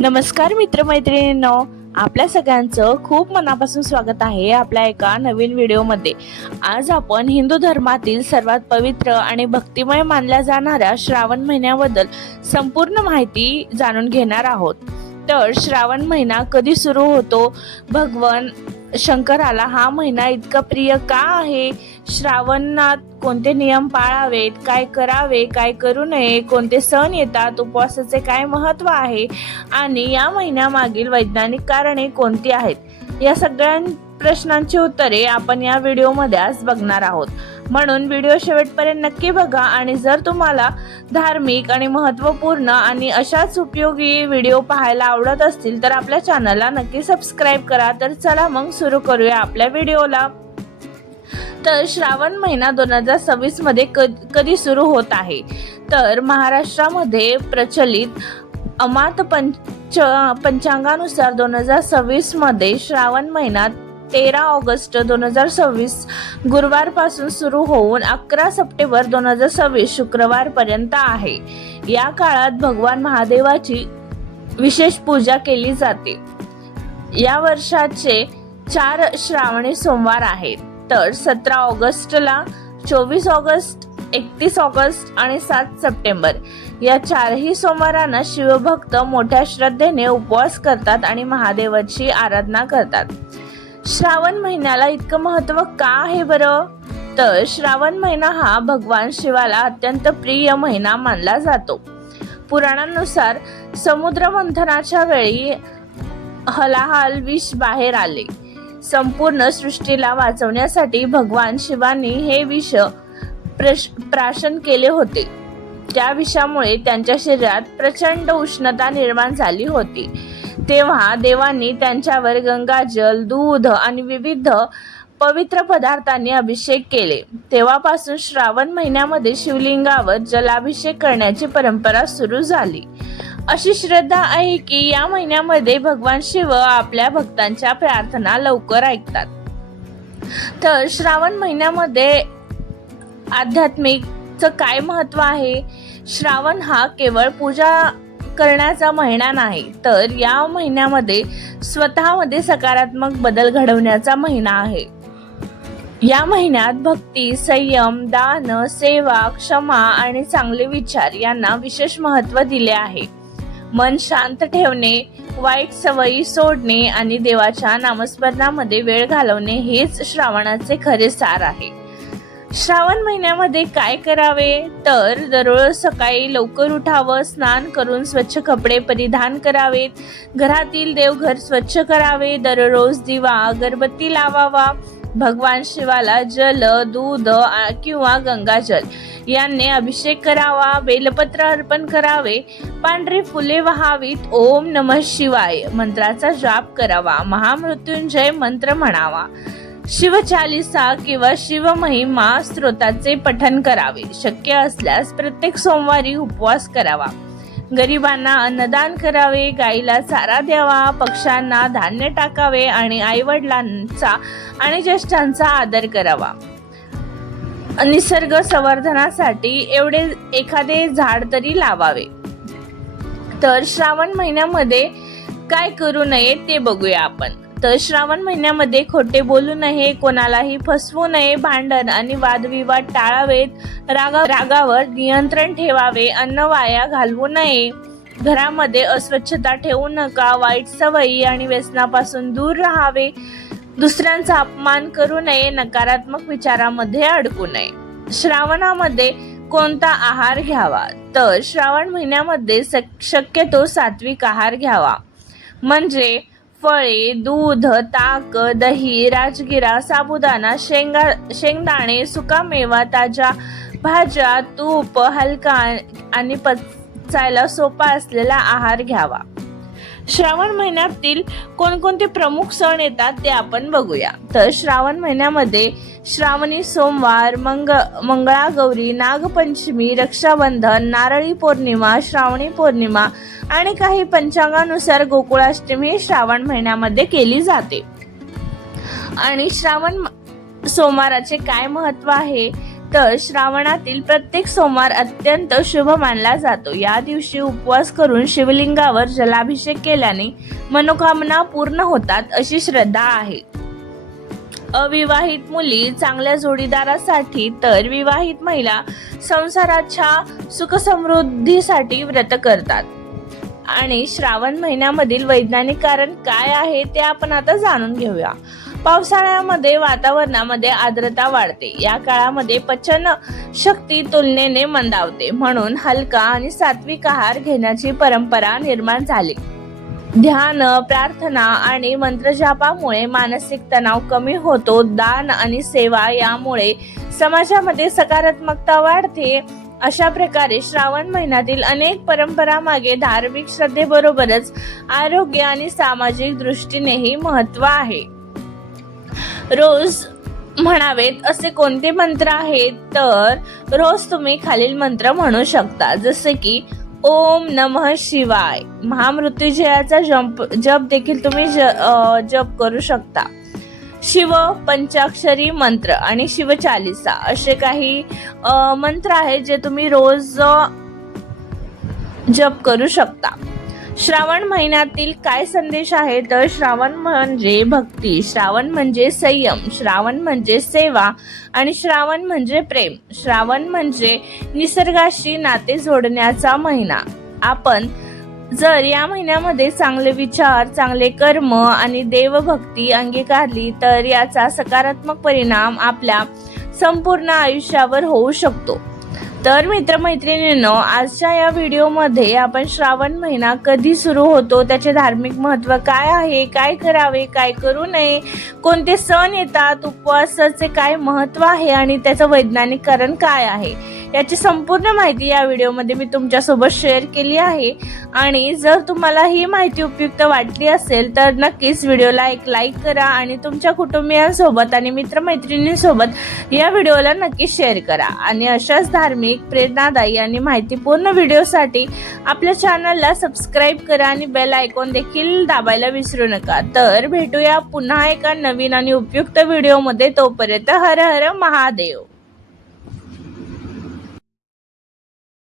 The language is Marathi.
नमस्कार मित्रमैत्रिणींनो, आपल्या सगळ्यांचं खूप मनापासून स्वागत आहे आपल्या एका नवीन व्हिडिओमध्ये। आज आपण हिंदू धर्मातील सर्वात पवित्र आणि भक्तिमय मानल्या जाणाऱ्या श्रावण महिन्याबद्दल संपूर्ण माहिती जाणून घेणार आहोत। तर श्रावण महिना कधी सुरू होतो, भगवान शंकराला हा महिना इतका प्रिय का आहे, श्रावणात कोणते नियम पाळावेत, काय करावे काय करू नये, कोणते सण येतात, उपवासाचे काय महत्त्व आहे आणि या महिन्यामागील वैज्ञानिक कारणे कोणती आहेत, या सगळ्या प्रश्नांची उत्तरे आपण या व्हिडिओमध्ये आज बघणार आहोत। म्हणून व्हिडिओ शेवटपर्यंत नक्की बघा आणि जर तुम्हाला धार्मिक आणि महत्त्वपूर्ण आणि अशाच उपयोगी व्हिडिओ पाहायला आवडत असतील तर आपल्या चॅनलला नक्की सबस्क्राईब करा। तर चला मग सुरू करूया आपल्या व्हिडिओला। तर श्रावण महिना 2026 मध्ये कधी सुरू होत आहे, तर महाराष्ट्रामध्ये प्रचलित अमात पंचांगानुसार 2026 मध्ये श्रावण महिना 13 ऑगस्ट 2026 गुरुवार पासून सुरू होऊन 11 सप्टेंबर 2026 शुक्रवार पर्यंत आहे। या काळात भगवान महादेवाची विशेष पूजा केली जाते। या वर्षाचे 4 श्रावणी सोमवार आहेत, तर 17 ऑगस्टला, 24 ऑगस्ट, 31 ऑगस्ट आणि 7 सप्टेंबर या 4ही सोमवारांना शिवभक्त मोठ्या श्रद्धेने उपवास करतात आणि महादेवाची आराधना करतात। श्रावण महिन्याला इतकं महत्त्व का आहे बरं? तर श्रावण महिना हा भगवान शिवाला अत्यंत प्रिय महिना मानला जातो। पुराणांनुसार समुद्र मंथनाच्या वेळी हलाहल विष बाहेर आले। संपूर्ण सृष्टीला वाचवण्यासाठी भगवान शिवानी हे विष प्राशन केले होते। त्या विषामुळे त्यांच्या शरीरात प्रचंड उष्णता निर्माण झाली होती। तेव्हा देवांनी त्यांच्यावर गंगाजल, दूध आणि विविध पवित्र पदार्थांनी अभिषेक केले। तेव्हापासून श्रावण महिन्यामध्ये शिवलिंगावर जलाभिषेक करण्याची परंपरा सुरू झाली। अशी श्रद्धा आहे की या महिन्यामध्ये भगवान शिव आपल्या भक्तांच्या प्रार्थना लवकर ऐकतात। तर श्रावण महिन्यामध्ये आध्यात्मिकचं काय महत्त्व आहे? श्रावण हा केवळ पूजा करण्याचा महिना नाही, तर या महिन्यामध्ये स्वतःमध्ये सकारात्मक बदल घडवण्याचा महिना आहे। या महिन्यात भक्ती, संयम, दान, सेवा, क्षमा आणि चांगले विचार यांना विशेष महत्त्व दिले आहे। मन शांत ठेवणे, वाईट सवयी सोडणे आणि देवाच्या नामस्मरणामध्ये वेळ घालवणे हेच श्रावणाचे खरे सार आहे। श्रावण महिन्यामध्ये काय करावे? तर दररोज सकाळी लवकर उठावं, स्नान करून स्वच्छ कपडे परिधान करावेत, घरातील देवघर स्वच्छ करावे, दररोज दिवा अगरबत्ती लावावा, भगवान शिवाला जल, दूध किंवा गंगाजल यांनी अभिषेक करावा, बेलपत्र अर्पण करावे, पांढरी फुले वहावीत, ओम नमः शिवाय मंत्राचा जाप करावा, महामृत्युंजय मंत्र म्हणावा, शिवचालिसा किंवा शिवमहिमा स्तोत्राचे पठण करावे। शक्य असल्यास प्रत्येक सोमवारी उपवास करावा, गरिबांना अन्नदान करावे, गाईला चारा द्यावा, पक्ष्यांना धान्य टाकावे आणि आईवडिलांचा आणि ज्येष्ठांचा आदर करावा। निसर्ग संवर्धनासाठी एखादे झाड तरी लावावे। तर श्रावण महिन्यामध्ये काय करू नये ते बघूया आपण। तर श्रावण महिन्यामध्ये खोटे बोलू नये, कोणालाही फसवू नये, भांडण आणि वादविवाद टाळावेत, रागावर नियंत्रण ठेवावे, अन्न वाया घालवू नये, घरामध्ये अस्वच्छता ठेवू नका, वाईट सवयी आणि व्यसनापासून दूर राहावे, दुसऱ्यांचा अपमान करू नये, नकारात्मक विचारामध्ये अडकू नये। श्रावणामध्ये कोणता आहार घ्यावा? तर श्रावण महिन्यामध्ये शक्यतो सात्विक आहार घ्यावा, म्हणजे फळे, दूध, ताक, दही, राजगिरा, साबुदाणा, शेंगदाणे, सुकामेवा, ताज्या भाज्या, तूप, हलका आणि पचायला सोपा असलेला आहार घ्यावा। श्रावण महिन्यातील कोणकोणते प्रमुख सण येतात ते आपण बघूया। तर श्रावण महिन्यामध्ये श्रावणी सोमवार, मंगळागौरी, नागपंचमी, रक्षाबंधन, नारळी पौर्णिमा, श्रावणी पौर्णिमा आणि काही पंचांगानुसार गोकुळाष्टमी श्रावण महिन्यामध्ये केली जाते। आणि श्रावण सोमवाराचे काय महत्त्व आहे? तर श्रावणातील प्रत्येक सोमवार अत्यंत शुभ मानला जातो। या दिवशी उपवास करून शिवलिंगावर जलाभिषेक केल्याने मनोकामना पूर्ण होतात अशी श्रद्धा आहे। अविवाहित मुली चांगल्या जोडीदारासाठी तर विवाहित महिला संसाराच्या सुखसमृद्धीसाठी व्रत करतात। आणि श्रावण महिन्यामधील वैज्ञानिक कारण काय आहे ते आपण आता जाणून घेऊया। पावसाळ्यामध्ये वातावरणामध्ये आर्द्रता वाढते। या काळामध्ये पचन शक्ती तुलनेने मंदावते, म्हणून हलका आणि सात्विक आहार घेण्याची परंपरा निर्माण झाली। ध्यान, प्रार्थना आणि मंत्रजापामुळे मानसिक तणाव कमी होतो। दान आणि सेवा यामुळे समाजामध्ये सकारात्मकता वाढते। अशा प्रकारे श्रावण महिन्यातील अनेक परंपरा मागे धार्मिक श्रद्धेबरोबरच आरोग्य आणि सामाजिक दृष्टीनेही महत्त्व आहे। रोज म्हणावेत असे कोणते मंत्र आहेत, तर रोज तुम्ही खालील मंत्र म्हणू शकता, जसे की ओम नमः शिवाय। महामृत्युंजयाचा जप देखील तुम्ही जप करू शकता। शिव पंचाक्षरी मंत्र आणि शिवचालीसा असे काही मंत्र आहेत जे तुम्ही रोज जप करू शकता। श्रावण महिन्यातील काय संदेश आहे, तर श्रावण म्हणजे भक्ती, श्रावण म्हणजे संयम, श्रावण म्हणजे सेवा आणि श्रावण म्हणजे प्रेम। श्रावण म्हणजे निसर्गाशी नाते जोडण्याचा महिना। आपण जर या महिन्यामध्ये चांगले विचार, चांगले कर्म आणि देवभक्ती अंगीकारली तर याचा सकारात्मक परिणाम आपल्या संपूर्ण आयुष्यावर होऊ शकतो। तर मित्रमैत्रिणींनो, आजच्या या व्हिडिओमध्ये आपण श्रावण महिना कधी सुरू होतो, त्याचे धार्मिक महत्त्व काय आहे, काय करावे, काय करू नये, कोणते सण येतात, उपवासाचे काय महत्त्व आहे आणि त्याचं वैज्ञानिक कारण काय आहे, याची संपूर्ण माहिती या व्हिडिओमध्ये मी तुमच्यासोबत शेअर केली आहे। आणि जर तुम्हाला ही माहिती उपयुक्त वाटली असेल तर नक्कीच व्हिडिओला एक लाईक करा आणि तुमच्या कुटुंबियांसोबत आणि मित्रमैत्रिणींसोबत या व्हिडिओला नक्की शेअर करा। आणि अशाच धार्मिक, प्रेरणादायी आणि माहितीपूर्ण व्हिडिओसाठी आपल्या चॅनलला सबस्क्राईब करा आणि बेल आयकॉन देखील दाबायला विसरू नका। तर भेटूया पुन्हा एका नवीन आणि उपयुक्त व्हिडिओमध्ये। तोपर्यंत हर हर महादेव।